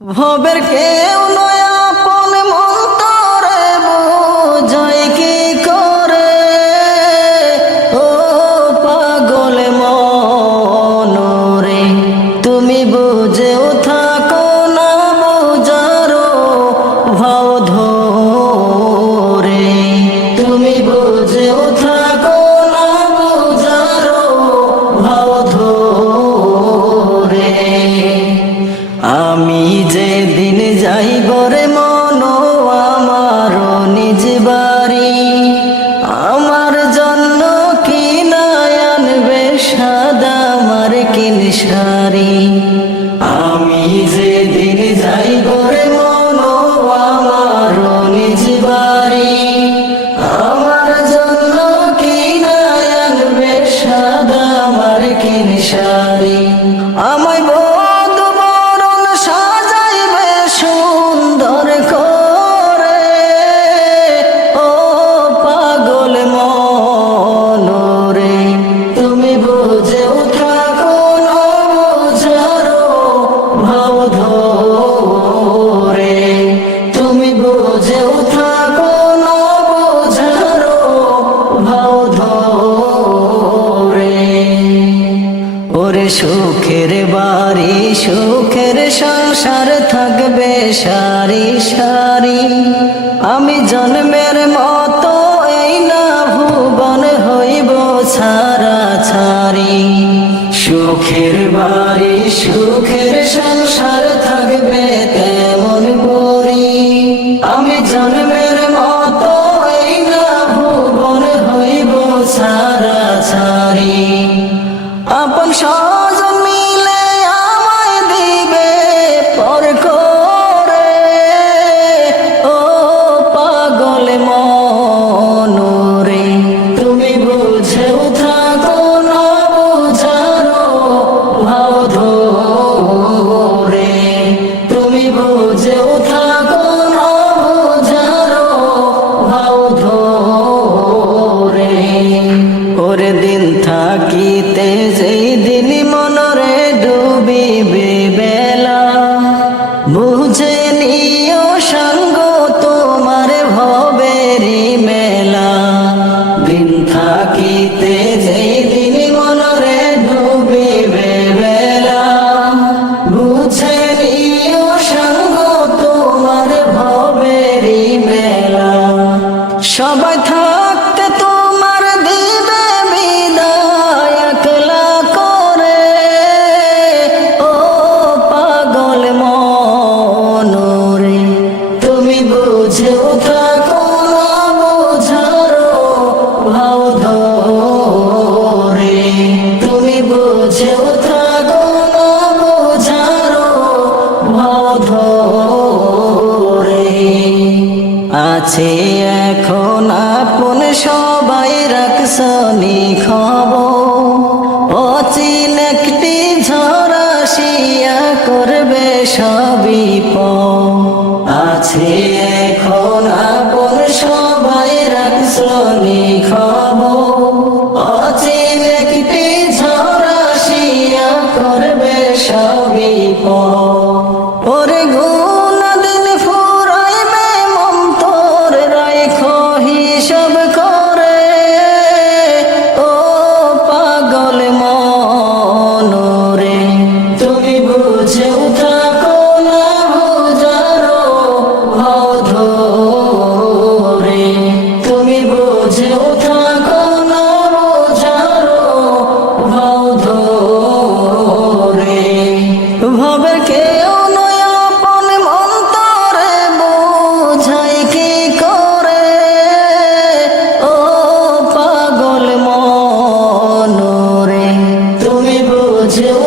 ভবের কেউ নয় আপন মন তোরে বোঝাই কি করে। ও পাগল মন রে, তুমি বুঝেও থাকো না বুঝারো ভাও ধরে। তুমি বুঝেও থাকো না বুঝারো ভাও ধরে। আমি যেদিন যাইব রে মন আমার নিজ বাড়ি, আমার জন্য কি আনবে সাদা মার্কিন শাড়ি। আমি যেদিন যাইব রে মন আমার নিজ বাড়ি, আমার জন্য কি আনবে সাদা মার্কিন শাড়ি। আমায় সুখের বাড়ি সুখের সংসার থাকবে সারি সারি। আমি জন্মের মতো এই না ভুবন হইব ছাড়া ছাড়ি। সুখের বাড়ি সুখের সংসার থাকবে তেমন করি। আমি জন্মের মতো এই না ভুবন হইব ছাড়া ছাড়ি। আপন স্বজন মিলে আমায় দিবে পর করে। ও পাগল মন রে, তুমি বুঝেও থাকো না বুঝারো ভাও ধরে। তুমি বুঝেও থাকো না বুঝারো ভাও ধরে। ওরে দিন থাকিতে যেই দিন মনরে ডুবিবে বেলা, বুঝে নিও সঙ্গ তোমার ভবেরি মেলা। দিন থাকিতে যেই দিন মনরে ডুবিবে বেলা, বুঝে নিও সঙ্গ তোমার ভবেরি মেলা। সবাই থাকতে তোমার দিবে বিদায় একলা করে। ও পাগল মন রে, তুমি বুঝেও থাকো না বুঝারো ভাও ধরে। তুমি বুঝেও থাকো না বুঝারো ভাও ধরে। আছে এখন আপন সবাই রাখছনি খবর। অচিন একটি ঝড় আসিয়া করবে সবই আছে এখন আপন সবাই রাখছনি খবর। অচিন একটি ঝড় আসিয়া করবে সবই ওরে গুণ দিন ফুরাইবে মন তোর রাইখো হিসাব করে। ও পাগল মন রে, তুমি বুঝেও থাকো না বুঝারো ভাও ধরে। তুমি বুঝেও থাকো না বুঝারো ভাও ধরে। ভবের কেউ নয় আপন মন তোরে বোঝাই কি করে। ও পাগল মন রে, তুমি বুঝেও